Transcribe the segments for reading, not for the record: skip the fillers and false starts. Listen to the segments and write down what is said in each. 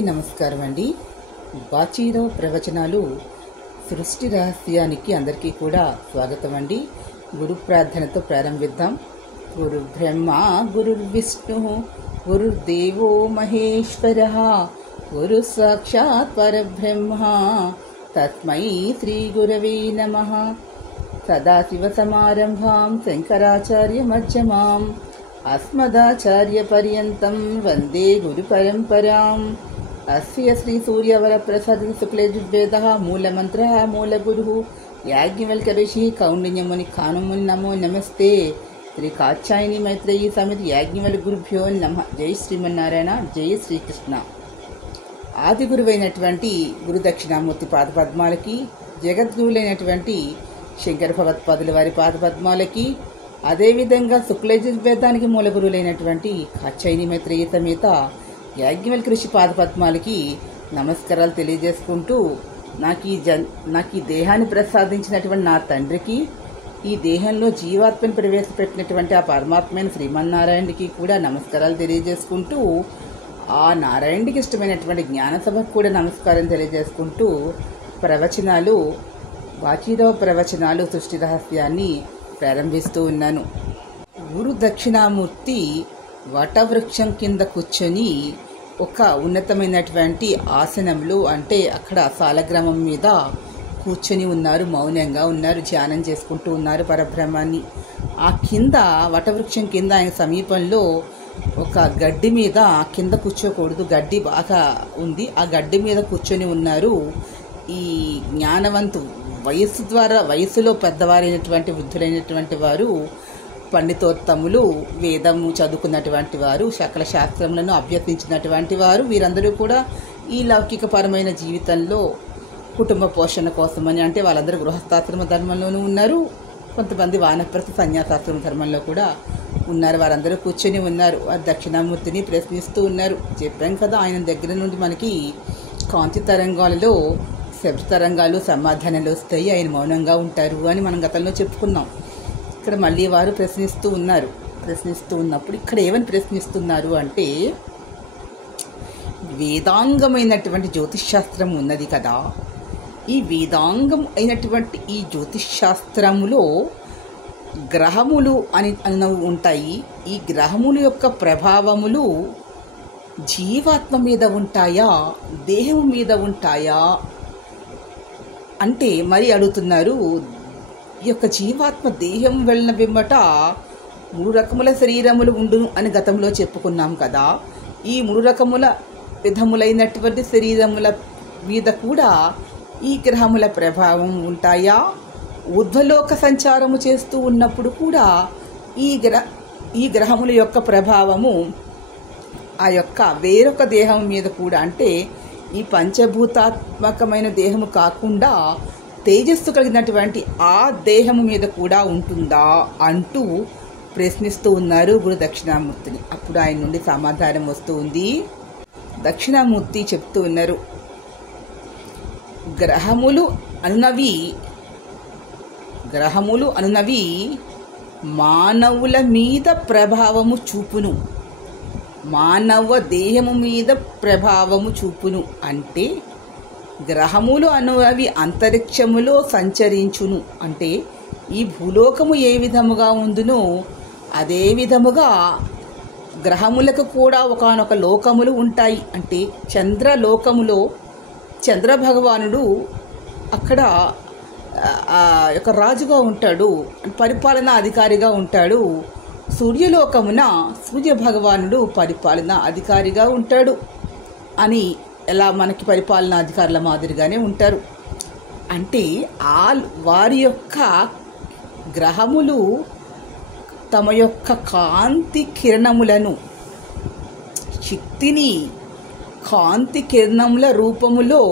నమస్కారం అండి. బాచీరావు ప్రవచనాలు సృష్టి రహస్యానికి అందరికీ కూడా స్వాగతం అండి. గురు ప్రార్థనతో ప్రారంభిద్దాం. గురు బ్రహ్మ గురు విష్ణు గురుదేవో మహేశ్వర గురు సాక్షాత్ పరబ్రహ్మ తస్మై శ్రీ గురవే నమః. సదాశివ సమారంభాం శంకరాచార్య మధ్యమాం అస్మదాచార్య పర్యంతం వందే గురు పరంపరాం. అస్య శ్రీ సూర్యవర ప్రసాద శుక్లయజుర్వేద మూలమంత్ర మూలగురు యాజ్ఞవల్క్య ఋషి కౌండిన్యముని కానుముని నమో నమస్తే. శ్రీ కాత్యాయని మైత్రేయీ సమిత యాజ్ఞవల్క్య గురుభ్యో నమః. జై శ్రీమన్నారాయణ, జై శ్రీకృష్ణ. ఆది గురువైనటువంటి గురు దక్షిణామూర్తి పాదపద్మాలకి, జగద్గురులైనటువంటి శంకర భగవత్పాదుల వారి పాదపద్మాలకి, అదేవిధంగా శుక్లయజుర్వేదానికి మూల గురువులైనటువంటి కాత్యాయని మైత్రేయీ సమేత యాజ్ఞవల్క్య ఋషి పాదపద్మాలకి నమస్కారాలు తెలియజేసుకుంటూ, నాకు ఈ దేహాన్ని ప్రసాదించినటువంటి నా తండ్రికి, ఈ దేహంలో జీవాత్మను ప్రవేశపెట్టినటువంటి ఆ పరమాత్మైన శ్రీమన్నారాయణుడికి కూడా నమస్కారాలు తెలియజేసుకుంటూ, ఆ నారాయణుడికి ఇష్టమైనటువంటి జ్ఞానసభకు కూడా నమస్కారం తెలియజేసుకుంటూ ప్రవచనాలు బాచీరావు ప్రవచనాలు సృష్టి రహస్యాన్ని ప్రారంభిస్తూ ఉన్నాను. గురు దక్షిణామూర్తి వటవృక్షం కింద కూర్చొని ఒక ఉన్నతమైనటువంటి ఆసనంలో, అంటే అక్కడ సాలగ్రామం మీద కూర్చొని ఉన్నారు, మౌనంగా ఉన్నారు, ధ్యానం చేసుకుంటూ ఉన్నారు పరబ్రహ్మాన్ని. ఆ కింద వటవృక్షం కింద ఆయన సమీపంలో ఒక గడ్డి మీద, కింద కూర్చోకూడదు, గడ్డి బాగా ఉంది, ఆ గడ్డి మీద కూర్చొని ఉన్నారు ఈ వయస్సులో పెద్దవారైనటువంటి వృద్ధులైనటువంటి వారు, పండితోత్తములు, వేదము చదువుకున్నటువంటి వారు, సకల శాస్త్రములను అభ్యసించినటువంటి వారు. వీరందరూ కూడా ఈ లౌకికపరమైన జీవితంలో కుటుంబ పోషణ కోసమని, అంటే వాళ్ళందరూ గృహస్థాశ్రమ ధర్మంలోనూ ఉన్నారు, కొంతమంది వానప్రస్థ సన్యాసాశ్రమ ధర్మంలో కూడా ఉన్నారు. వారందరూ కూర్చొని ఉన్నారు, ఆ దక్షిణామూర్తిని ప్రశ్నిస్తూ ఉన్నారు. చెప్పాం కదా, ఆయన దగ్గర నుండి మనకి కాంతి తరంగాలలో శబ్ద తరంగాలు సమాధానాలు వస్తాయి, ఆయన మౌనంగా ఉంటారు అని మనం గతంలో చెప్పుకున్నాం. ఇక్కడ మళ్ళీ వారు ప్రశ్నిస్తూ ఉన్నారు. ప్రశ్నిస్తూ ఉన్నప్పుడు ఇక్కడ ఏమని ప్రశ్నిస్తున్నారు అంటే, వేదాంగమైనటువంటి జ్యోతిష్శాస్త్రం ఉన్నది కదా, ఈ వేదాంగం అయినటువంటి ఈ జ్యోతిష్శాస్త్రములో గ్రహములు అని ఉంటాయి. ఈ గ్రహముల యొక్క ప్రభావములు జీవాత్మ మీద ఉంటాయా, దేహం మీద ఉంటాయా అంటే మరి అడుగుతున్నారు. ఈ యొక్క జీవాత్మ దేహం వెళ్ళిన వెంబట 3 రకముల శరీరములు ఉండును అని గతంలో చెప్పుకున్నాం కదా. ఈ 3 రకముల విధములైనటువంటి శరీరముల మీద కూడా ఈ గ్రహముల ప్రభావం ఉంటాయా, ఊర్ధ్వలోక సంచారము చేస్తూ ఉన్నప్పుడు కూడా ఈ గ్రహముల యొక్క ప్రభావము ఆ యొక్క వేరొక దేహం మీద కూడా, అంటే ఈ పంచభూతాత్మకమైన దేహము కాకుండా తేజస్సు కలిగినటువంటి ఆ దేహము మీద కూడా ఉంటుందా అంటూ ప్రశ్నిస్తూ ఉన్నారు గురు దక్షిణామూర్తిని. అప్పుడు ఆయన నుండి సమాధానం వస్తూ ఉంది. దక్షిణామూర్తి చెప్తూ ఉన్నారు, గ్రహములు అనునవి మానవుల మీద ప్రభావము చూపును, మానవ దేహము మీద ప్రభావము చూపును. అంటే గ్రహములు అనువి అంతరిక్షములో సంచరించును, అంటే ఈ భూలోకము ఏ విధముగా ఉందునో అదే విధముగా గ్రహములకు కూడా ఒకానొక లోకములు ఉంటాయి. అంటే చంద్రలోకములో చంద్రభగవానుడు అక్కడ ఒక రాజుగా ఉంటాడు, పరిపాలనా అధికారిగా ఉంటాడు. సూర్యలోకమున సూర్యభగవానుడు పరిపాలనా అధికారిగా ఉంటాడు అని, ఎలా మనకి పరిపాలనా అధికారుల మాదిరిగానే ఉంటారు. అంటే వారి యొక్క గ్రహములు తమ యొక్క కాంతి కిరణములను, శక్తిని కాంతి కిరణముల రూపములో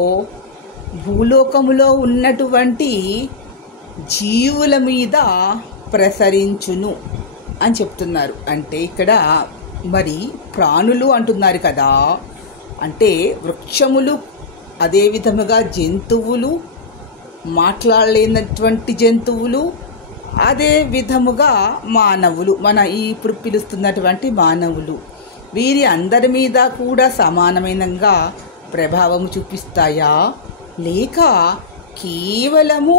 భూలోకములో ఉన్నటువంటి జీవుల మీద ప్రసరించును అని చెప్తున్నారు. అంటే ఇక్కడ మరి ప్రాణులు అంటున్నారు కదా, అంటే వృక్షములు, అదే విధముగా జంతువులు, మాట్లాడలేనటువంటి జంతువులు, అదే విధముగా మానవులు, మన ఇప్పుడు పిలుస్తున్నటువంటి మానవులు, వీరి అందరి మీద కూడా సమానమైనగా ప్రభావము చూపిస్తాయా, లేక కేవలము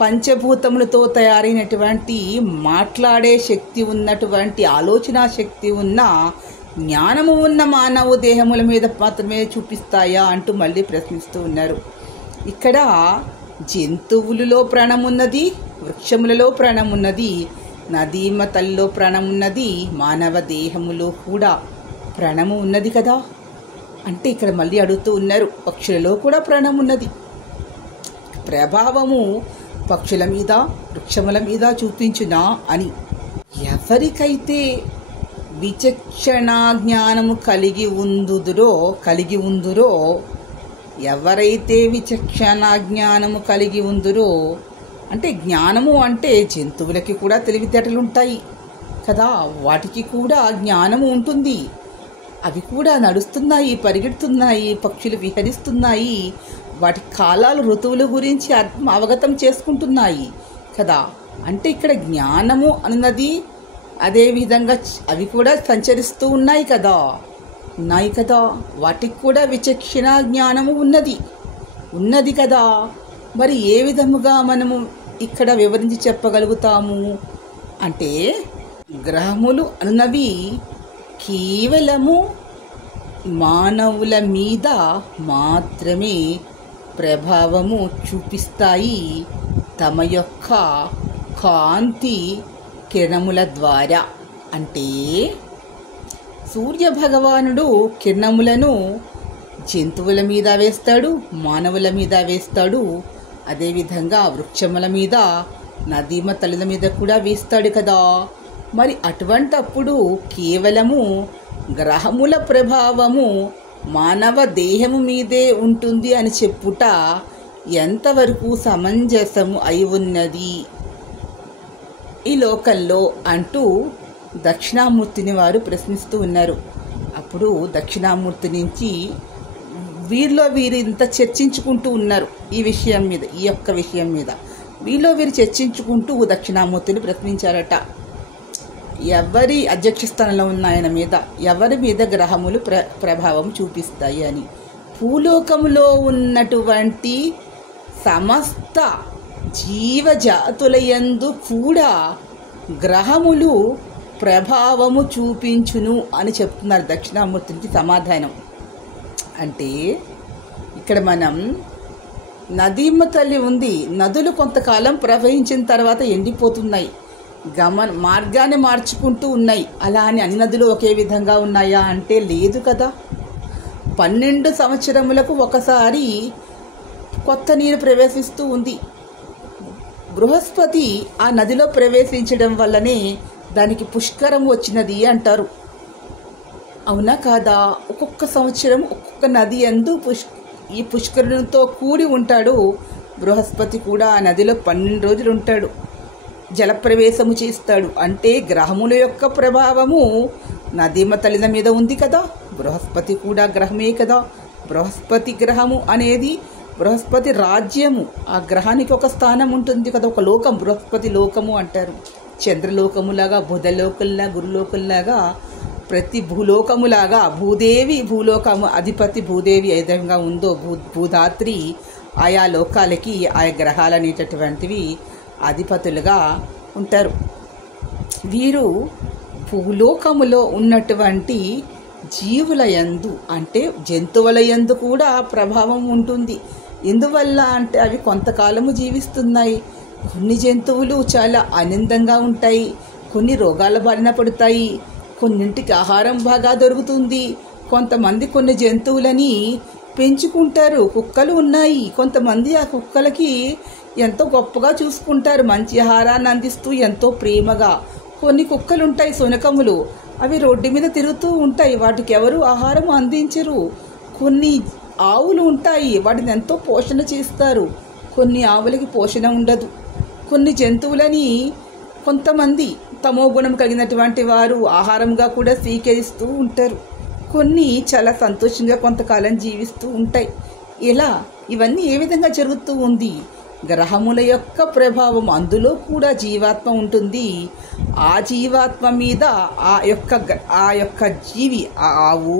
పంచభూతములతో తయారైనటువంటి మాట్లాడే శక్తి ఉన్నటువంటి ఆలోచన శక్తి ఉన్న జ్ఞానము ఉన్న మానవ దేహముల మీద మాత్రమే చూపిస్తాయా అంటూ మళ్ళీ ప్రశ్నిస్తూ ఉన్నారు. ఇక్కడ జంతువులలో ప్రాణం ఉన్నది, వృక్షములలో ప్రాణం ఉన్నది, నదీమ తల్లిలో ప్రాణం ఉన్నది, మానవ దేహములో కూడా ప్రాణము ఉన్నది కదా. అంటే ఇక్కడ మళ్ళీ అడుగుతూ ఉన్నారు, పక్షులలో కూడా ప్రాణం ఉన్నది. ప్రభావము పక్షుల మీద, వృక్షముల మీద చూపించునా అని. ఎవరికైతే విచక్షణ జ్ఞానము కలిగి ఉందురో ఎవరైతే విచక్షణ జ్ఞానము కలిగి ఉందురో, అంటే జ్ఞానము అంటే జంతువులకి కూడా తెలివితేటలు ఉంటాయి కదా, వాటికి కూడా జ్ఞానము ఉంటుంది. అవి కూడా నడుస్తున్నాయి, పరిగెడుతున్నాయి, పక్షులు విహరిస్తున్నాయి, వాటి కాలాలు, ఋతువుల గురించి అవగతం చేసుకుంటున్నాయి కదా. అంటే ఇక్కడ జ్ఞానము అన్నది అదేవిధంగా అవి కూడా సంచరిస్తూ ఉన్నాయి కదా, వాటికి కూడా విచక్షణ జ్ఞానము ఉన్నది కదా. మరి ఏ విధముగా మనము ఇక్కడ వివరించి చెప్పగలుగుతాము అంటే, గ్రహములు అన్నవి కేవలము మానవుల మీద మాత్రమే ప్రభావము చూపిస్తాయి తమ యొక్క కాంతి కిరణముల ద్వారా. అంటే సూర్య భగవానుడు కిరణములను జంతువుల మీద వేస్తాడు, మానవుల మీద వేస్తాడు, అదేవిధంగా వృక్షముల మీద, నదీమ తల్లుల మీద కూడా వేస్తాడు కదా. మరి అటువంటప్పుడు కేవలము గ్రహముల ప్రభావము మానవ దేహము మీదే ఉంటుంది అని చెప్పుట ఎంతవరకు సమంజసము అయి ఉన్నది ఈ లోకంలో అంటూ దక్షిణామూర్తిని వారు ప్రశ్నిస్తూ ఉన్నారు. అప్పుడు దక్షిణామూర్తి నుంచి వీరు ఇంత చర్చించుకుంటూ ఉన్నారు ఈ విషయం మీద, ఈ యొక్క విషయం మీద వీరు చర్చించుకుంటూ దక్షిణామూర్తిని ప్రశ్నించారట. ఎవరి అధ్యక్ష స్థానంలో ఉన్న ఆయన మీద, ఎవరి మీద గ్రహములు ప్రభావం చూపిస్తాయి అని. భూలోకములో ఉన్నటువంటి సమస్త జీవజాతులయందు కూడా గ్రహములు ప్రభావము చూపించును అని చెప్తున్నారు దక్షిణామూర్తికి సమాధానం. అంటే ఇక్కడ మనం నదీమ తల్లి ఉంది, నదులు కొంతకాలం ప్రవహించిన తర్వాత ఎండిపోతున్నాయి, మార్గాన్ని మార్చుకుంటూ ఉన్నాయి. అలా అని అన్ని నదులు ఒకే విధంగా ఉన్నాయా అంటే లేదు కదా. 12 సంవత్సరములకు ఒకసారి కొత్త నీరు ప్రవేశిస్తూ ఉంది. బృహస్పతి ఆ నదిలో ప్రవేశించడం వల్లనే దానికి పుష్కరం వచ్చినది అంటారు. అవునా కాదా? ఒక్కొక్క సంవత్సరం ఒక్కొక్క నది యందు ఈ పుష్కరునితో కూడి ఉంటాడు బృహస్పతి కూడా. ఆ నదిలో 12 రోజులు ఉంటాడు, జలప్రవేశము చేస్తాడు. అంటే గ్రహముల యొక్క ప్రభావము నదీమ తల్లిన మీద ఉంది కదా, బృహస్పతి కూడా గ్రహమే కదా. బృహస్పతి గ్రహము అనేది బృహస్పతి రాజ్యము, ఆ గ్రహానికి ఒక స్థానం ఉంటుంది కదా, ఒక లోకం, బృహస్పతి లోకము అంటారు. చంద్రలోకములాగా, బుధలోకంలా, గురులోకంలాగా, ప్రతి భూలోకములాగా భూదేవి భూలోకము అధిపతి భూదేవి ఏ విధంగా ఉందో భూధాత్రి ఆయా లోకాలకి ఆయా గ్రహాలు అనేటటువంటివి అధిపతులుగా ఉంటారు. వీరు భూలోకములో ఉన్నటువంటి జీవుల యందు అంటే జంతువుల యందు కూడా ప్రభావం ఉంటుంది. ఎందువల్ల అంటే అవి కొంతకాలము జీవిస్తున్నాయి. కొన్ని జంతువులు చాలా ఆనందంగా ఉంటాయి, కొన్ని రోగాల బారిన పడతాయి, కొన్నింటికి ఆహారం బాగా దొరుకుతుంది. కొంతమంది కొన్ని జంతువులని పెంచుకుంటారు. కుక్కలు ఉన్నాయి, కొంతమంది ఆ కుక్కలకి ఎంతో గొప్పగా చూసుకుంటారు, మంచి ఆహారాన్ని అందిస్తూ ఎంతో ప్రేమగా. కొన్ని కుక్కలు ఉంటాయి శునకములు, అవి రోడ్డు మీద తిరుగుతూ ఉంటాయి, వాటికి ఎవరు ఆహారం అందించరు. కొన్ని ఆవులు ఉంటాయి, వాటిని ఎంతో పోషణ చేస్తారు, కొన్ని ఆవులకి పోషణ ఉండదు. కొన్ని జంతువులని కొంతమంది తమో గుణం కలిగినటువంటి వారు ఆహారంగా కూడా స్వీకరిస్తూ ఉంటారు. కొన్ని చాలా సంతోషంగా కొంతకాలం జీవిస్తూ ఉంటాయి. ఇలా ఇవన్నీ ఏ విధంగా జరుగుతూ ఉంది? గ్రహముల యొక్క ప్రభావం, అందులో కూడా జీవాత్మ ఉంటుంది. ఆ జీవాత్మ మీద ఆ యొక్క జీవి, ఆ ఆవు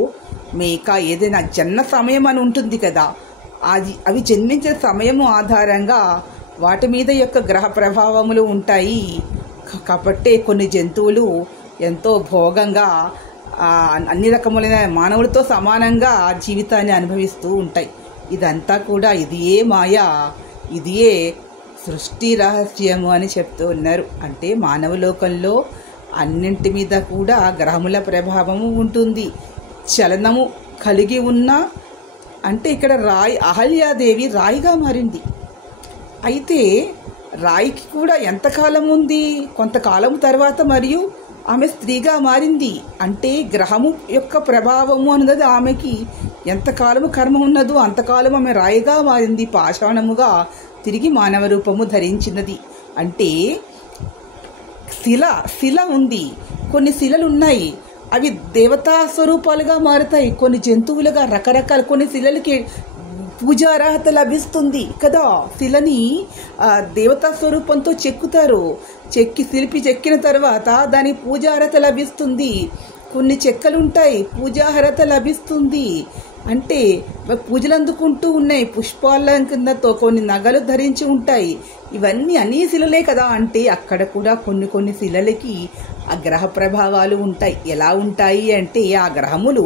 మేక ఏదైనా జన్మ సమయం అని ఉంటుంది కదా, అవి జన్మించే సమయము ఆధారంగా వాటి మీద యొక్క గ్రహ ప్రభావములు ఉంటాయి. కాబట్టి కొన్ని జంతువులు ఎంతో భోగంగా అన్ని రకములైన మానవులతో సమానంగా జీవితాన్ని అనుభవిస్తూ ఉంటాయి. ఇదంతా కూడా ఇదియే మాయా, ఇదియే సృష్టి రహస్యము అని చెప్తూ ఉన్నారు. అంటే మానవ లోకంలో అన్నింటి మీద కూడా గ్రహముల ప్రభావము ఉంటుంది. చలనము కలిగి ఉన్న అంటే ఇక్కడ అహల్యాదేవి రాయిగా మారింది. అయితే రాయికి కూడా ఎంతకాలం ఉంది, కొంతకాలం తర్వాత మరియు ఆమె స్త్రీగా మారింది. అంటే గ్రహము యొక్క ప్రభావము అన్నది ఆమెకి ఎంతకాలము కర్మ ఉన్నదో అంతకాలం ఆమె రాయిగా మారింది, పాషాణముగా తిరిగి మానవ రూపము ధరించినది. అంటే శిల ఉంది, కొన్ని శిలలు ఉన్నాయి, అవి దేవతా స్వరూపాలుగా మారుతాయి, కొన్ని జంతువులుగా రకరకాల, కొన్ని శిలలకి పూజార్హత లభిస్తుంది కదా. శిలని దేవతా స్వరూపంతో చెక్కుతారు, చెక్కిన తర్వాత దాని పూజార్హత లభిస్తుంది. కొన్ని చెక్కలుంటాయి, పూజార్హత లభిస్తుంది. అంటే పూజలు అందుకుంటూ ఉన్నాయి, పుష్పాల కిందతో కొన్ని నగలు ధరించి ఉంటాయి. ఇవన్నీ అన్ని శిలలే కదా. అంటే అక్కడ కూడా కొన్ని శిలలకి ఆ గ్రహ ప్రభావాలు ఉంటాయి. ఎలా ఉంటాయి అంటే ఆ గ్రహములు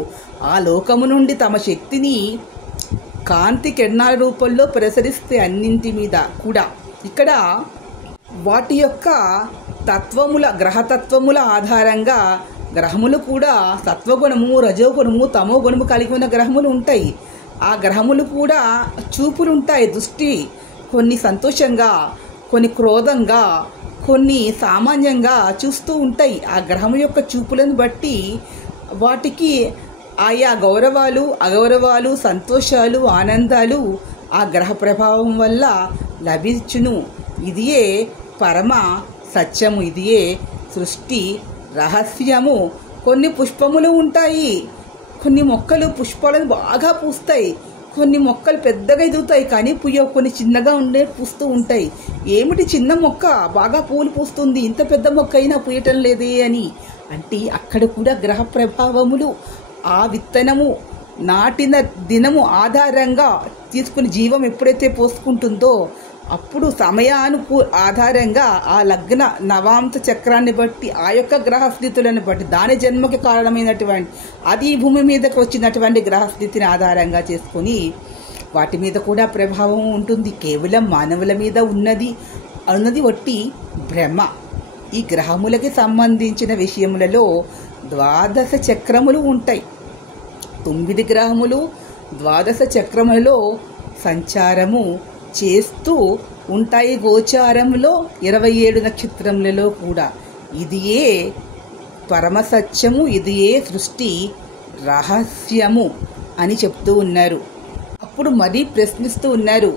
ఆ లోకము నుండి తమ శక్తిని కాంతి కిరణాల రూపంలో ప్రసరిస్తే అన్నింటి మీద కూడా ఇక్కడ వాటి యొక్క తత్వముల గ్రహతత్వముల ఆధారంగా గ్రహములు కూడా సత్వగుణము, రజోగుణము, తమో గుణము కలిగి ఉన్న గ్రహములు ఉంటాయి. ఆ గ్రహములు కూడా చూపులు ఉంటాయి, దృష్టి కొన్ని సంతోషంగా, కొన్ని క్రోధంగా, కొన్ని సామాన్యంగా చూస్తూ ఉంటాయి. ఆ గ్రహము యొక్క చూపులను బట్టి వాటికి ఆయా గౌరవాలు, అగౌరవాలు, సంతోషాలు, ఆనందాలు ఆ గ్రహ ప్రభావం వల్ల లభించును. ఇదియే పరమ సత్యము, ఇదియే సృష్టి రహస్యము. కొన్ని పుష్పములు ఉంటాయి, కొన్ని మొక్కలు పుష్పాలను బాగా పూస్తాయి, కొన్ని మొక్కలు పెద్దగా ఎదుగుతాయి కానీ కొన్ని చిన్నగా పూస్తూ ఉంటాయి. ఏమిటి చిన్న మొక్క బాగా పూలు పూస్తుంది, ఇంత పెద్ద మొక్క అయినా పూయటం లేదే అని. అంటే అక్కడ కూడా గ్రహ ప్రభావములు ఆ విత్తనము నాటిన దినము ఆధారంగా తీసుకుని జీవం ఎప్పుడైతే పోసుకుంటుందో అప్పుడు ఆధారంగా ఆ లగ్న నవాంశ చక్రాన్ని బట్టి ఆ యొక్క గ్రహస్థితులను బట్టి దాని జన్మకి కారణమైనటువంటి అది భూమి మీదకి వచ్చినటువంటి గ్రహస్థితిని ఆధారంగా చేసుకొని వాటి మీద కూడా ప్రభావం ఉంటుంది. కేవలం మానవుల మీద ఉన్నది వట్టి భ్రమ. ఈ గ్రహములకి సంబంధించిన విషయములలో 12 చక్రములు ఉంటాయి. 9 గ్రహములు 12 చక్రములలో సంచారము చేస్తూ ఉంటాయి. గోచారంలో 27 నక్షత్రములలో కూడా ఇదియే పరమసత్యము, ఇదియే సృష్టి రహస్యము అని చెప్తూ ఉన్నారు. అప్పుడు మరీ ప్రశ్నిస్తూ ఉన్నారు,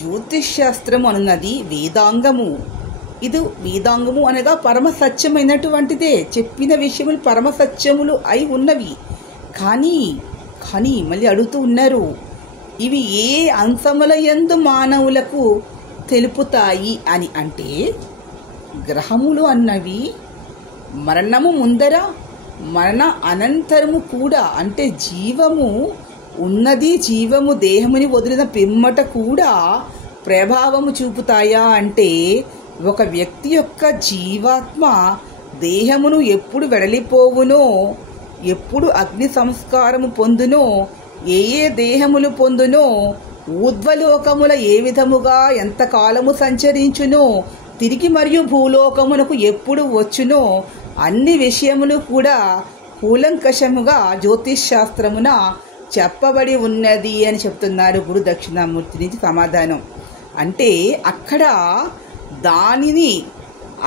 జ్యోతిష్ శాస్త్రం అన్నది వేదాంగము. ఇది వేదాంగము అనగా పరమసత్యమైనటువంటిదే, చెప్పిన విషయములు పరమసత్యములు అయి ఉన్నవి. కానీ మళ్ళీ అడుగుతూ ఉన్నారు, ఇవి ఏ అంశముల యందు మానవులకు తెలుపుతాయి అని. అంటే గ్రహములు అన్నవి మరణము ముందర మరణ అనంతరము కూడా, అంటే జీవము ఉన్నది, జీవము దేహముని వదిలిన పిమ్మట కూడా ప్రభావము చూపుతాయా అంటే ఒక వ్యక్తి యొక్క జీవాత్మ దేహమును ఎప్పుడు వెడలిపోవునో, ఎప్పుడు అగ్ని సంస్కారము పొందునో, ఏ దేహములు పొందునో, ఊర్ధ్వలోకముల ఏ విధముగా ఎంతకాలము సంచరించునో, తిరిగి మరియు భూలోకమునకు ఎప్పుడు వచ్చునో అన్ని విషయములు కూడా కూలంకషముగా జ్యోతిష్ శాస్త్రమున చెప్పబడి ఉన్నది అని చెప్తున్నారు గురు దక్షిణామూర్తి నుంచి సమాధానం. అంటే అక్కడ దానిని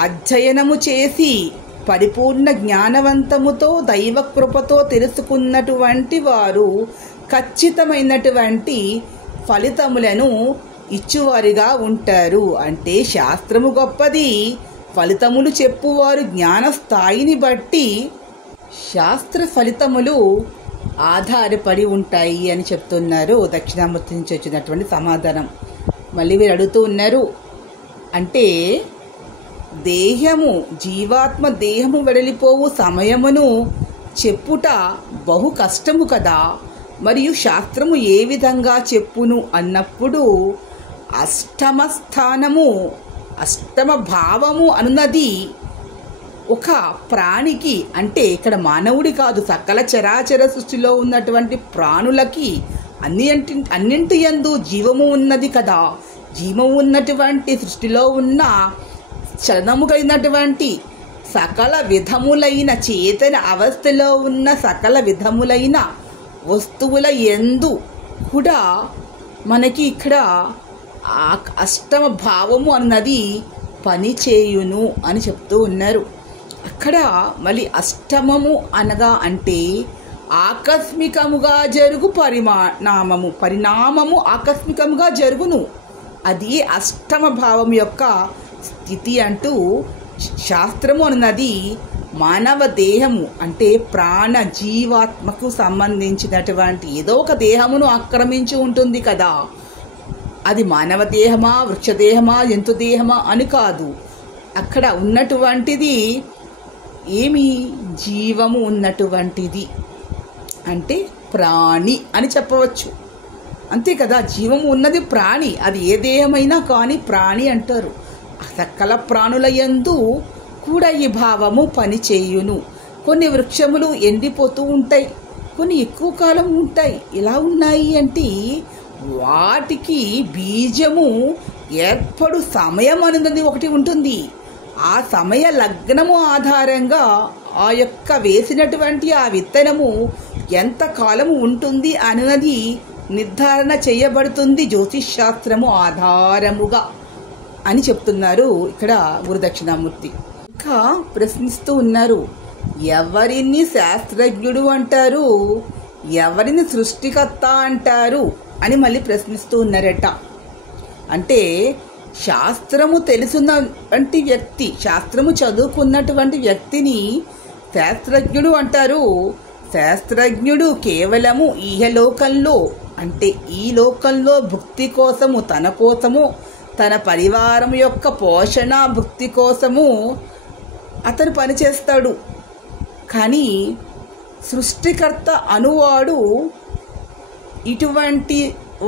అధ్యయనము చేసి పరిపూర్ణ జ్ఞానవంతముతో దైవకృపతో తెలుసుకున్నటువంటి వారు ఖచ్చితమైనటువంటి ఫలితములను ఇచ్చువారిగా ఉంటారు. అంటే శాస్త్రము గొప్పది, ఫలితములు చెప్పువారు జ్ఞాన స్థాయిని బట్టి శాస్త్ర ఫలితములు ఆధారపడి ఉంటాయి అని చెప్తున్నారు దక్షిణామూర్తి నుంచి వచ్చినటువంటి సమాధానం. మళ్ళీ వీరు అడుగుతూ ఉన్నారు, అంటే జీవాత్మ దేహము వెడలిపోవు సమయమును చెప్పుట బహు కష్టము కదా, మరియు శాస్త్రము ఏ విధంగా చెప్పును అన్నప్పుడు అష్టమ స్థానము, అష్టమ భావము అన్నది ఒక ప్రాణికి, అంటే ఇక్కడ మానవుడి కాదు, సకల చరాచర సృష్టిలో ఉన్నటువంటి ప్రాణులకి అన్నింటి యందు జీవము ఉన్నది కదా. జీవము ఉన్నటువంటి సృష్టిలో ఉన్న చలనము కలిగినటువంటి సకల విధములైన చేతన అవస్థలో ఉన్న సకల విధములైన వస్తువుల యందు కూడా మనకి ఇక్కడ అష్టమ భావము అన్నది పనిచేయును అని చెప్తూ ఉన్నారు. అక్కడ మళ్ళీ అష్టమము అనగా అంటే ఆకస్మికముగా జరుగు పరిణామము ఆకస్మికముగా జరుగును. అది అష్టమ భావం యొక్క స్థితి అంటూ శాస్త్రము అన్నది మానవ దేహము అంటే ప్రాణ జీవాత్మకు సంబంధించినటువంటి ఏదో ఒక దేహమును ఆక్రమించి ఉంటుంది కదా. అది మానవ దేహమా, వృక్షదేహమా, జంతు దేహమా అని కాదు. అక్కడ ఉన్నటువంటిది ఏమి జీవము ఉన్నటువంటిది అంటే ప్రాణి అని చెప్పవచ్చు. అంతే కదా, జీవము ఉన్నది ప్రాణి. అది ఏ దేహమైనా కానీ ప్రాణి అంటారు. సకల ప్రాణుల యందు కూడా ఈ భావము పనిచేయును. కొన్ని వృక్షములు ఎండిపోతూ ఉంటాయి, కొన్ని ఎక్కువ కాలం ఉంటాయి. ఎలా ఉన్నాయి అంటే వాటికి బీజము ఏర్పడు సమయం అనేది ఒకటి ఉంటుంది. ఆ సమయ లగ్నము ఆధారంగా ఆ యొక్క వేసినటువంటి ఆ విత్తనము ఎంత కాలము ఉంటుంది అన్నది నిర్ధారణ చేయబడుతుంది జ్యోతిష్ శాస్త్రము ఆధారముగా అని చెప్తున్నారు ఇక్కడ గురుదక్షిణామూర్తి. ఇంకా ప్రశ్నిస్తూ ఉన్నారు, ఎవరిని శాస్త్రజ్ఞుడు అంటారు, ఎవరిని సృష్టికర్త అంటారు అని మళ్ళీ ప్రశ్నిస్తూ ఉన్నారట. అంటే శాస్త్రము తెలుసున్నటువంటి వ్యక్తి, శాస్త్రము చదువుకున్నటువంటి వ్యక్తిని శాస్త్రజ్ఞుడు అంటారు. శాస్త్రజ్ఞుడు కేవలము ఈహలోకంలో అంటే ఈ లోకంలో భుక్తి కోసము, తన కోసము, తన పరివారం యొక్క పోషణ భుక్తి కోసము అతను పనిచేస్తాడు. కానీ సృష్టికర్త అనువాడు ఇటువంటి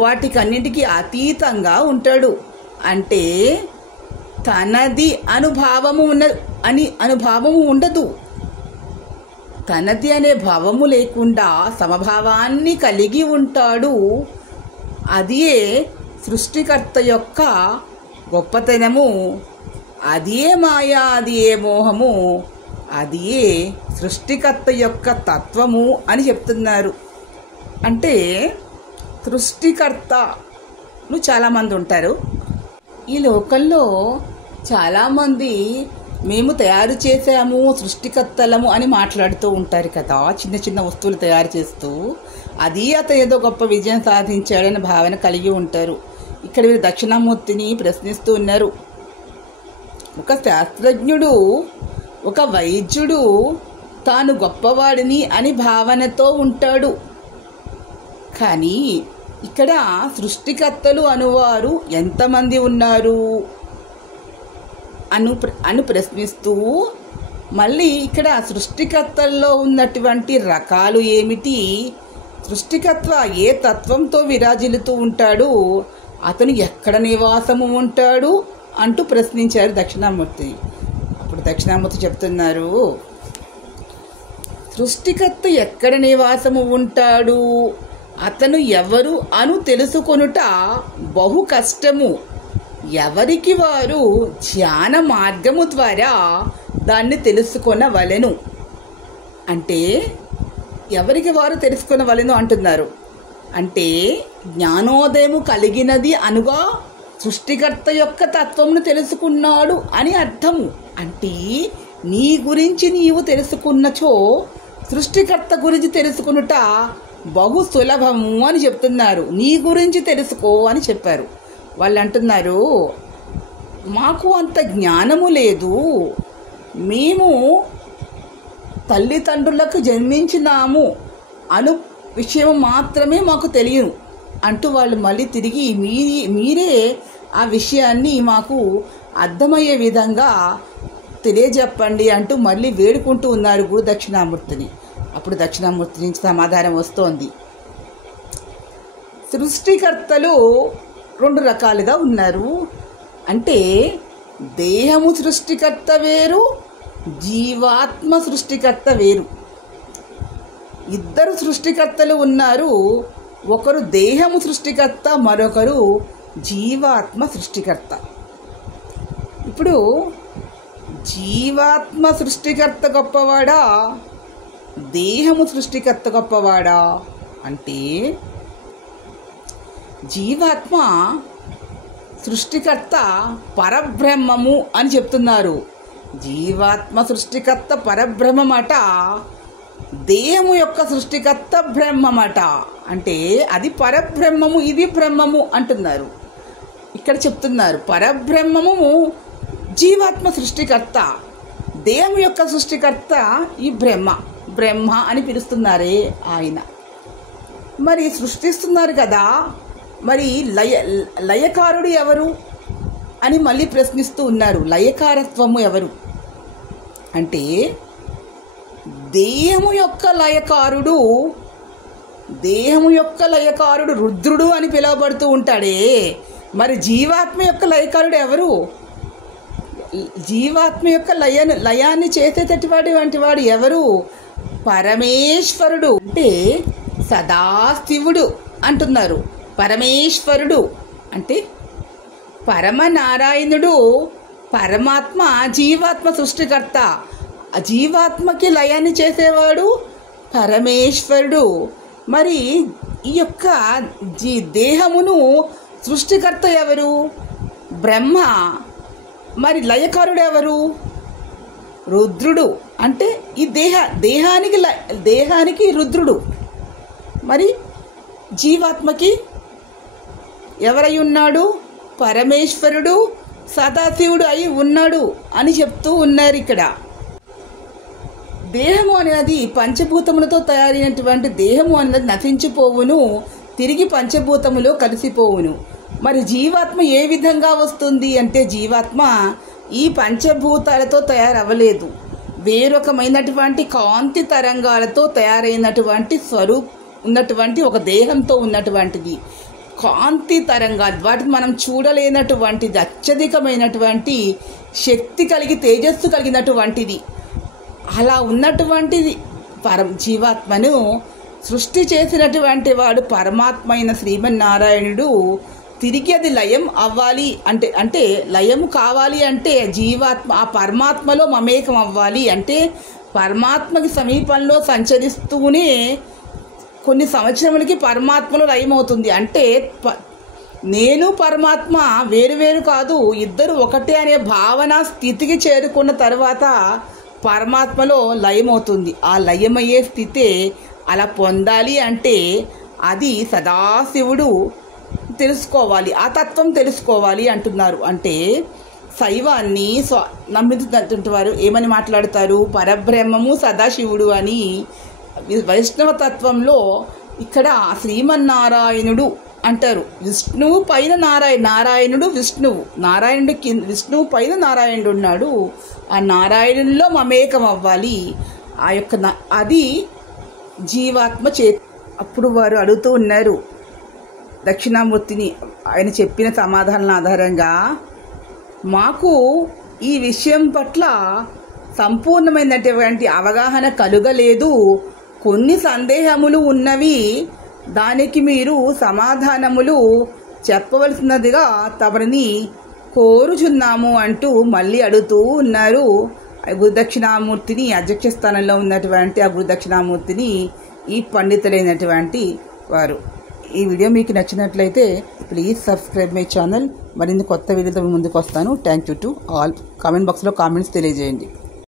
వాటికన్నిటికీ అతీతంగా ఉంటాడు. అంటే తనది అనుభావము ఉండదు. తనది అనే భావము లేకుండా సమభావాన్ని కలిగి ఉంటాడు. అదే సృష్టికర్త యొక్క గొప్పతనము. అదే మాయా, అదే మోహము, అదే సృష్టికర్త యొక్క తత్వము అని చెప్తున్నారు. అంటే సృష్టికర్తలు చాలామంది ఉంటారు ఈ లోకంలో. చాలామంది మేము తయారు చేసాము, సృష్టికర్తలము అని మాట్లాడుతూ ఉంటారు కదా. చిన్న చిన్న వస్తువులు తయారు చేస్తూ అది అతను ఏదో గొప్ప విజయం సాధించాడని భావన కలిగి ఉంటారు. ఇక్కడ వీరు దక్షిణామూర్తిని ప్రశ్నిస్తూ ఉన్నారు. ఒక శాస్త్రజ్ఞుడు, ఒక వైద్యుడు తాను గొప్పవాడిని అని భావనతో ఉంటాడు. కానీ ఇక్కడ సృష్టికర్తలు అనువారు ఎంతమంది ఉన్నారు అను ప్రశ్నిస్తూ మళ్ళీ ఇక్కడ సృష్టికర్తల్లో ఉన్నటువంటి రకాలు ఏమిటి, సృష్టికర్త ఏ తత్వంతో విరాజిల్లుతూ ఉంటాడు, అతను ఎక్కడ నివాసము ఉంటాడు అంటూ ప్రశ్నించారు దక్షిణామూర్తి. అప్పుడు దక్షిణామూర్తి చెప్తున్నారు, సృష్టికర్త ఎక్కడ నివాసము ఉంటాడు, అతను ఎవరు అను తెలుసుకొనుట బహు కష్టము. ఎవరికి వారు ధ్యాన మార్గము ద్వారా దాన్ని తెలుసుకొనవలెను. అంటే ఎవరికి వారు తెలుసుకొనవలెను అంటున్నారు. అంటే జ్ఞానోదయము కలిగినది అనుగా సృష్టికర్త యొక్క తత్వమును తెలుసుకున్నాడు అని అర్థము. అంటే నీ గురించి నీవు తెలుసుకున్నచో సృష్టికర్త గురించి తెలుసుకునుట బహు సులభము అని చెప్తున్నారు. నీ గురించి తెలుసుకో అని చెప్పారు. వాళ్ళు అంటున్నారు, మాకు అంత జ్ఞానము లేదు, మేము తల్లిదండ్రులకు జన్మించినాము అను విషయం మాత్రమే మాకు తెలియదు అంటూ వాళ్ళు మళ్ళీ తిరిగి మీరే ఆ విషయాన్ని మాకు అర్థమయ్యే విధంగా తెలియజెప్పండి అంటూ మళ్ళీ వేడుకుంటూ ఉన్నారు గురు దక్షిణామూర్తిని. అప్పుడు దక్షిణామూర్తి నుంచి సమాధానం వస్తోంది. సృష్టికర్తలు 2 రకాలుగా ఉన్నారు. అంటే దేహము సృష్టికర్త వేరు, జీవాత్మ సృష్టికర్త వేరు. ఇద్దరు సృష్టికర్తలు ఉన్నారు. ఒకరు దేహము సృష్టికర్త, మరొకరు జీవాత్మ సృష్టికర్త. ఇప్పుడు జీవాత్మ సృష్టికర్త గొప్పవాడా, దేహము సృష్టికర్త గొప్పవాడా అంటే జీవాత్మ సృష్టికర్త పరబ్రహ్మము అని చెప్తున్నారు. జీవాత్మ సృష్టికర్త పరబ్రహ్మమట, దేహము యొక్క సృష్టికర్త బ్రహ్మమట. అంటే అది పరబ్రహ్మము, ఇది బ్రహ్మము అంటున్నారు. ఇక్కడ చెప్తున్నారు పరబ్రహ్మము జీవాత్మ సృష్టికర్త, దేహం యొక్క సృష్టికర్త ఈ బ్రహ్మ అని పిలుస్తున్నారే ఆయన. మరి సృష్టిస్తున్నారు కదా, మరి లయకారుడు ఎవరు అని మళ్ళీ ప్రశ్నిస్తూ ఉన్నారు. లయకారత్వము ఎవరు అంటే దేహము యొక్క లయకారుడు రుద్రుడు అని పిలువబడుతూ ఉంటాడే. మరి జీవాత్మ యొక్క లయకారుడు ఎవరు? జీవాత్మ యొక్క లయాన్ని చేసేటటువంటి వాడు ఎవరు? పరమేశ్వరుడు. అంటే సదాశివుడు అంటున్నారు. పరమేశ్వరుడు అంటే పరమనారాయణుడు, పరమాత్మ జీవాత్మ సృష్టికర్త. జీవాత్మకి లయాన్ని చేసేవాడు పరమేశ్వరుడు. మరి ఈ యొక్క దేహమును సృష్టికర్త ఎవరు? బ్రహ్మ. మరి లయకారుడు ఎవరు? రుద్రుడు. అంటే ఈ దేహానికి రుద్రుడు. మరి జీవాత్మకి ఎవరై ఉన్నాడు? పరమేశ్వరుడు, సదాశివుడు అయి ఉన్నాడు అని చెప్తూ ఉన్నారు ఇక్కడ. దేహము అనేది పంచభూతములతో తయారైనటువంటి దేహము అనేది నశించిపోవును, తిరిగి పంచభూతములో కలిసిపోవును. మరి జీవాత్మ ఏ విధంగా వస్తుంది అంటే జీవాత్మ ఈ పంచభూతాలతో తయారవ్వలేదు. వేరొకమైనటువంటి కాంతి తరంగాలతో తయారైనటువంటి ఉన్నటువంటి ఒక దేహంతో ఉన్నటువంటిది. కాంతి తరంగాలు, వాటిని మనం చూడలేనటువంటిది, అత్యధికమైనటువంటి శక్తి కలిగి తేజస్సు కలిగినటువంటిది. అలా ఉన్నటువంటిది జీవాత్మను సృష్టి చేసినటువంటి వాడు పరమాత్మ అయిన శ్రీమన్నారాయణుడు. తిరిగి అది లయం అవ్వాలి అంటే లయము కావాలి అంటే జీవాత్మ ఆ పరమాత్మలో మమేకం అవ్వాలి అంటే పరమాత్మకి సమీపంలో సంచరిస్తూనే కొన్ని సంవత్సరములకి పరమాత్మలో లయమవుతుంది. అంటే నేను పరమాత్మ వేరువేరు కాదు, ఇద్దరు ఒకటే అనే భావన స్థితికి చేరుకున్న తర్వాత పరమాత్మలో లయమవుతుంది. ఆ లయమయ్యే స్థితే అలా పొందాలి అంటే అది సదాశివుడు తెలుసుకోవాలి, ఆ తత్వం తెలుసుకోవాలి అంటున్నారు. అంటే శైవాన్ని నమ్ముతున్నటువంటి వారు ఏమని మాట్లాడతారు? పరబ్రహ్మము సదాశివుడు అని. వైష్ణవ తత్వంలో ఇక్కడ శ్రీమన్నారాయణుడు అంటారు. విష్ణువు పైన నారాయణుడు విష్ణువు, విష్ణువు పైన నారాయణుడు ఉన్నాడు. ఆ నారాయణుల్లో మమేకం అవ్వాలి. ఆ యొక్క అది జీవాత్మ అప్పుడు వారు అడుగుతూ ఉన్నారు దక్షిణామూర్తిని. ఆయన చెప్పిన సమాధానం ఆధారంగా మాకు ఈ విషయం పట్ల సంపూర్ణమైనటువంటి అవగాహన కలుగలేదు, కొన్ని సందేహములు ఉన్నవి, దానికి మీరు సమాధానములు చెప్పవలసినదిగా తమరిని కోరుచున్నాము అంటూ మళ్ళీ అడుగుతూ ఉన్నారు. గురుదక్షిణామూర్తిని, అధ్యక్ష స్థానంలో ఉన్నటువంటి ఆ గురుదక్షిణామూర్తిని ఈ పండితులైనటువంటి వారు. ఈ వీడియో మీకు నచ్చినట్లయితే ప్లీజ్ సబ్స్క్రైబ్ మై ఛానల్. మరిన్ని కొత్త వీడియోతో ముందుకు వస్తాను. Thank you to all. Comment బాక్స్లో కామెంట్స్ తెలియజేయండి.